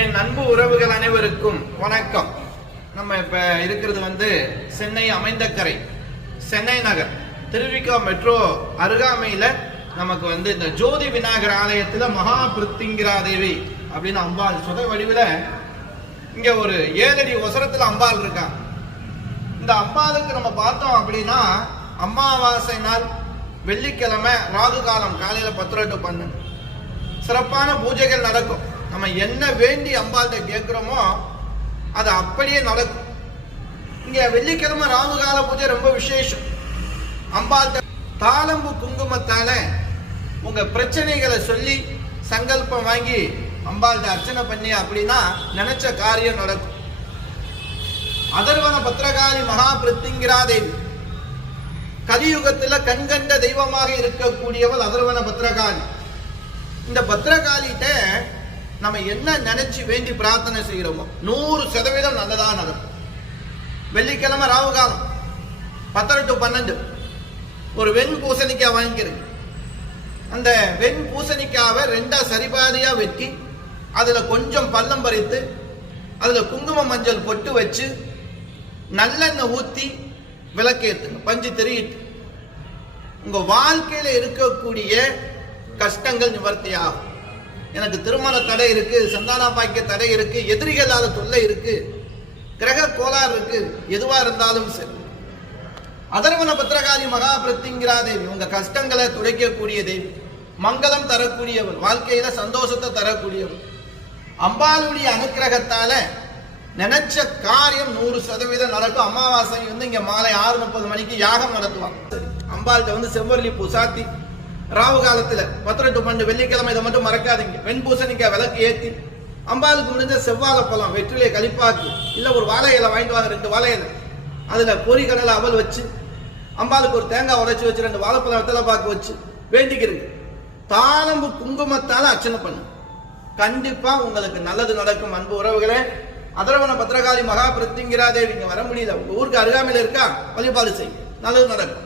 என் அன்பு உறவுகள் அனைவருக்கும் வணக்கம். நம்ம இப்ப இருக்கிறது வந்து சென்னை அமைந்தக்கரை சென்னை நகர். திருவிக்கா மெட்ரோ அருகாமையில நமக்கு வந்து இந்த ஜோதி விநாயகர் ஆலயத்துல மகா பிருத்திங்கிரா தேவி அப்படின்னு அம்பாள் சுத வடிவில் இங்க ஒரு ஏழடி ஒசரத்துல அம்பாள் இருக்காங்க இந்த அம்பாளுக்கு நம்ம பார்த்தோம் அப்படின்னா அமாவாசை நாள் வெள்ளிக்கிழமை ராகு காலம் காலையில பத்து டு பன்னெண்டு. சிறப்பான பூஜைகள் நடக்கும். நம்ம என்ன வேண்டி அம்பாள்கிட்ட கேட்குறோமோ அது அப்படியே நடக்கும். இங்கே வெள்ளிக்கிழமை ராகு கால பூஜை ரொம்ப விசேஷம். அம்பாள்கிட்ட தாளம்பு குங்குமத்தால உங்க பிரச்சனைகளை சொல்லி சங்கல்பம் வாங்கி அம்பாள்கிட்ட அர்ச்சனை பண்ணி அப்படின்னா நினைச்ச காரியம் நடக்கும். அதர்வன பத்திரகாளி மகா பிருத்திங்கிரா தேவி கலியுகத்துல கண்கண்ட தெய்வமாக இருக்கக்கூடியவள் அதர்வன பத்திரகாளி. இந்த பத்திரகாளிகிட்ட நம்ம என்ன நினைச்சு வேண்டி பிரார்த்தனை செய்கிறோமோ நூறு சதவீதம் நல்லதாக நடக்கும். வெள்ளிக்கிழமை ராவு காலம். பத்தரை டு பன்னெண்டு. ஒரு வெண் பூசணிக்காய் வாங்கிக்கிறேன். அந்த வெண் பூசணிக்காவை ரெண்டா சரிபாதியா வெட்டி அதுல கொஞ்சம் பள்ளம் பறித்து அதுல குங்கும மஞ்சள் பொட்டு வச்சு நல்லெண்ணெய் ஊத்தி விளக்கேற்றுங்க பஞ்சு தெரியிட்டு. உங்க வாழ்க்கையில இருக்கக்கூடிய கஷ்டங்கள் நிவர்த்தி ஆகும் எனக்கு திருமண தடை இருக்கு சந்தான பாக்கிய தடை இருக்கு இல்லாத தொல்லை இருக்கு கிரக கோளாறு இருக்கு எதுவா இருந்தாலும் சரி. அதர்வன பத்திரகாளி மகாபிரத்திங்கிறா தேவி உங்க கஷ்டங்களை துடைக்கக்கூடிய தேவி மங்களம் தரக்கூடியவர் வாழ்க்கையில சந்தோஷத்தை தரக்கூடியவர் அம்பாளுடைய அனுக்கிரகத்தால நினைச்ச காரியம் நூறு சதவீதம் நடக்கும். அமாவாசை வந்து இங்க மாலை ஆறு முப்பது மணிக்கு யாகம் நடத்துவாங்க. அம்பாள்கிட்ட வந்து செவ்வரளி பூசாத்தி ராவு காலத்துல பத்திர டு பன்னெண்டு வெள்ளிக்கிழமை இதை மட்டும் மறக்காதீங்க. வெண்பூசணிக்காய் விளக்கு ஏற்றி அம்பாளுக்கு முடிஞ்ச செவ்வாழை பழம் வெற்றிலையை கழிப்பாக்கு இல்லை ஒரு வாழை இலை வாங்கிட்டு வாங்க ரெண்டு வாழை இலை. அதுல பொறி கடலை அவல் வச்சு அம்பாளுக்கு ஒரு தேங்காய் உடைச்சி வச்சு ரெண்டு வாழைப்பழம் வெத்தலை பாக்கு வச்சு வேண்டிக்கிறீங்க. தாளம்பு குங்குமத்தால அர்ச்சனை பண்ணு. கண்டிப்பா உங்களுக்கு நல்லது நடக்கும் அன்பு உறவுகளே. அதரவன பத்திரகாளி மகா பிரத்திங்கிறாதே தேவி வர முடியல. உங்க ஊருக்கு அருகாமையில் இருக்கா? வழிபாடு செய்யும் நல்லது நடக்கும்.